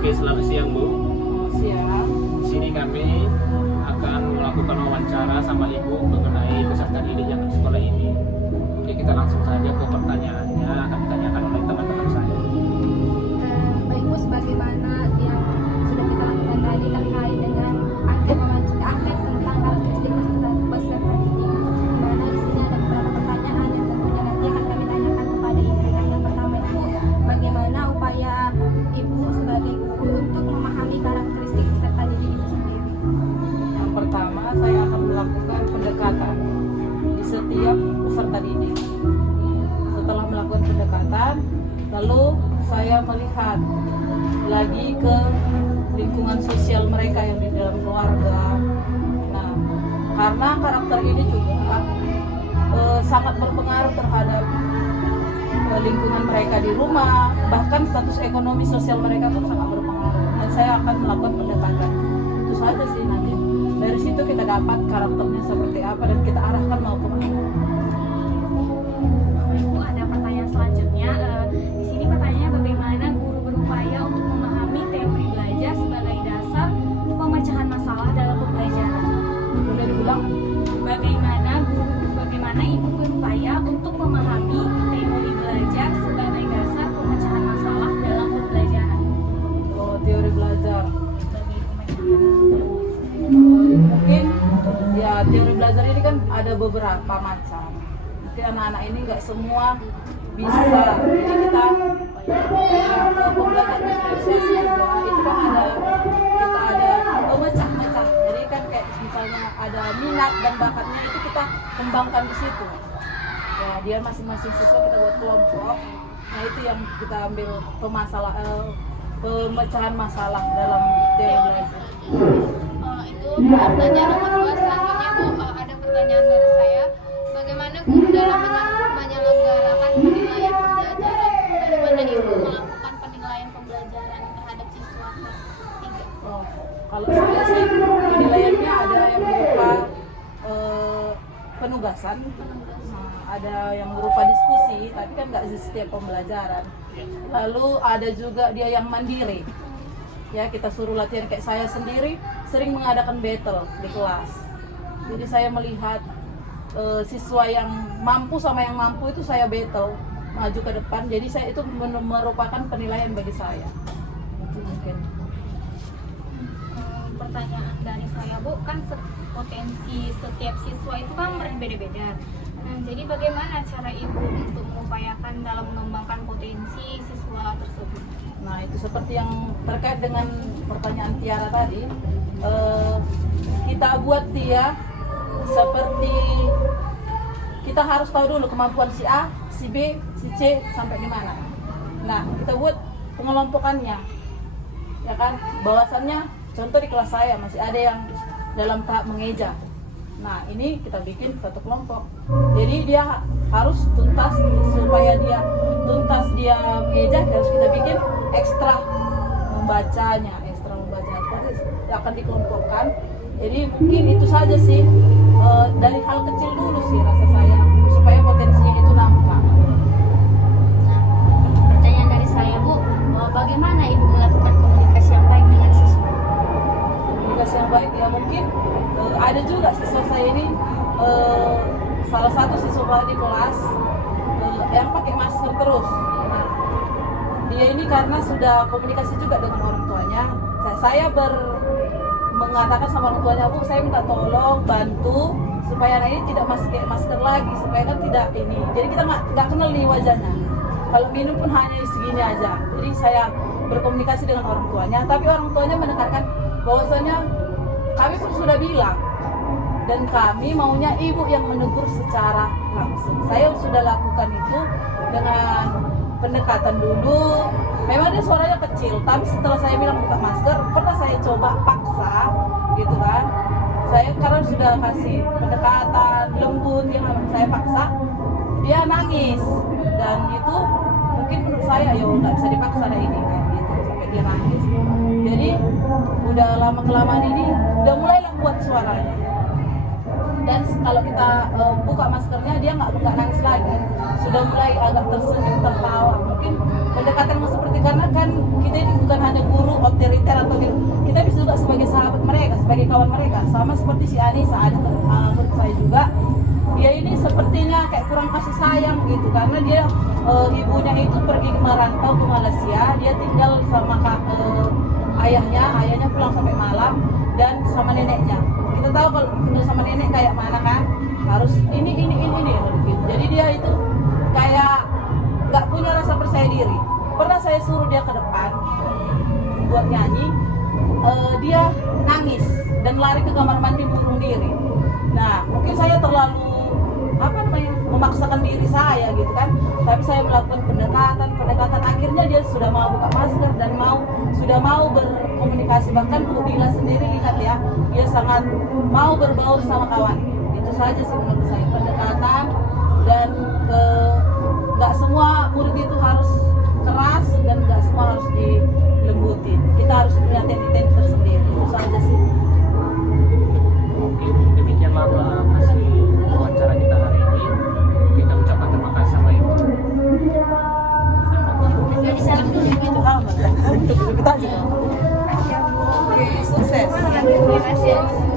Oke, selamat siang Bu. Siang. Di sini kami akan melakukan wawancara sama Ibu mengenai peserta didik yang di sekolah ini. Oke, kita langsung saja ke pertanyaannya akan ditanyakan oleh teman-teman saya. Baik Bu, sebagaimana yang sudah kita lakukan tadi terkait dengan angket tentang karakteristik peserta didik. Di mana di sini ada beberapa pertanyaan yang tentunya nanti akan kami tanyakan kepada Ibu. Yang pertama Ibu, bagaimana upaya Ibu sebagai guru untuk memahami karakteristik peserta didik itu sendiri? Yang pertama, saya akan melakukan pendekatan di setiap peserta didik. Setelah melakukan pendekatan, lalu saya melihat lagi ke lingkungan sosial mereka yang di dalam keluarga. Nah, karena karakter ini juga sangat berpengaruh terhadap lingkungan mereka di rumah, bahkan status ekonomi sosial mereka pun sangat berpengaruh. Dan saya akan melakukan pendekatan. Itu saja sih, nanti dari situ kita dapat karakternya seperti apa dan kita arahkan mau kemana. Ibu, ada pertanyaan selanjutnya. Di sini pertanyaannya, bagaimana guru berupaya untuk memahami teori belajar sebagai dasar pemecahan masalah dalam pembelajaran? Boleh diulang? Bagaimana Ibu berupaya untuk memahami teori belajar sebagai dasar pemecahan masalah dalam pembelajaran? Oh, teori belajar. Sebagai pemecahan. Mungkin ya teori belajar ini kan ada beberapa macam. Mungkin anak-anak ini nggak semua bisa. Jadi kita ke pembelajaran diferensiasi juga itu kan kita ada memecah-mecah. Jadi kan kayak misalnya ada minat dan bakatnya itu kita kembangkan di situ. Ya, dia masing-masing siswa kita buat kelompok. Nah, itu yang kita ambil pemecahan masalah dalam teori belajar. Itu pertanyaan nomor 2. Selanjutnya Bu, ada pertanyaan dari saya. Bagaimana guru dalam menyelenggarakan penilaian pembelajaran? Bagaimana Ibu melakukan penilaian pembelajaran terhadap siswa kelas 3? Oh, kalau saya sih penilaiannya ada yang berupa penugasan, ada yang berupa diskusi, tapi kan nggak di setiap pembelajaran. Lalu ada juga dia yang mandiri. Ya, kita suruh latihan, kayak saya sendiri sering mengadakan battle di kelas. Jadi saya melihat siswa yang mampu sama yang mampu itu saya battle maju ke depan. Jadi saya itu merupakan penilaian bagi saya. Itu mungkin. Pertanyaan dari saya Bu, kan potensi setiap siswa itu kan berbeda-beda. Nah, jadi bagaimana cara Ibu untuk mengupayakan dalam mengembangkan potensi siswa tersebut? Nah, itu seperti yang terkait dengan pertanyaan Tiara tadi, kita buat dia seperti kita harus tahu dulu kemampuan si A, si B, si C sampai di mana. Nah, kita buat pengelompokannya, ya kan? Bahwasannya, contoh di kelas saya masih ada yang dalam tahap mengeja. Nah, ini kita bikin satu kelompok. Jadi dia harus tuntas, supaya dia tuntas dia mengeja harus kita bikin ekstra membacanya. Terus akan dikelompokkan. Jadi mungkin itu saja sih, dari hal kecil dulu sih rasa saya, supaya potensinya itu nampak. Nah, pertanyaan dari saya Bu, bagaimana Ibu melakukan komunikasi yang baik dengan siswa? Komunikasi yang baik ya mungkin ada juga siswa saya ini, salah satu siswa di kelas yang pakai masker terus. Nah, dia ini karena sudah komunikasi juga dengan orang tuanya, saya mengatakan sama orang tuanya, Bu, saya minta tolong bantu supaya anak ini tidak pakai masker lagi, supaya kan tidak ini. Jadi kita nggak kenal nih wajahnya. Kalau minum pun hanya segini aja. Jadi saya berkomunikasi dengan orang tuanya, tapi orang tuanya menekankan bahwasanya kami pun sudah bilang dan kami maunya ibu yang menegur secara langsung. Saya sudah lakukan itu dengan pendekatan dulu. Memang dia suaranya kecil, tapi setelah saya bilang buka masker, pernah saya coba paksa, gitu kan. Saya karena sudah kasih pendekatan lembut, yang saya paksa, dia nangis. Dan itu mungkin menurut saya, ya nggak bisa dipaksa lah ini kan, gitu, sampai dia nangis. Jadi udah lama kelamaan ini, udah mulailah kuat suaranya. Dan kalau kita buka maskernya, dia nggak nangis lagi, sudah mulai agak tersenyum, tertawa. Mungkin pendekatan seperti, karena kan kita ini bukan hanya guru kawan mereka. Sama seperti si Anissa, ada murid saya juga, dia ini sepertinya kayak kurang kasih sayang gitu, karena dia ibunya itu pergi merantau ke Malaysia, dia tinggal sama ayahnya pulang sampai malam, dan sama neneknya. Kita tahu kalau tinggal sama nenek kayak mana kan, harus ini gitu. Jadi dia itu kayak nggak punya rasa percaya diri. Pernah saya suruh dia ke depan buat nyanyi, dia nangis dan lari ke kamar mandi bunuh diri. Nah, mungkin saya terlalu memaksakan diri saya gitu kan, tapi saya melakukan pendekatan, akhirnya dia sudah mau buka masker dan sudah mau berkomunikasi. Bahkan Bu Dila sendiri lihat ya, dia sangat mau berbaur sama kawan. Itu saja sih menurut saya, pendekatan. Dan nggak semua murid itu harus keras dan nggak semua harus dilembutin. Kita harus punya teknik tersendiri. Itu saja sih. Oke, demikianlah hasil wawancara kita hari ini. Kita ucapkan terima kasih sama Ibu. Jadi salam dulu gitu. Kita aja. Oke, sukses. Terima kasih.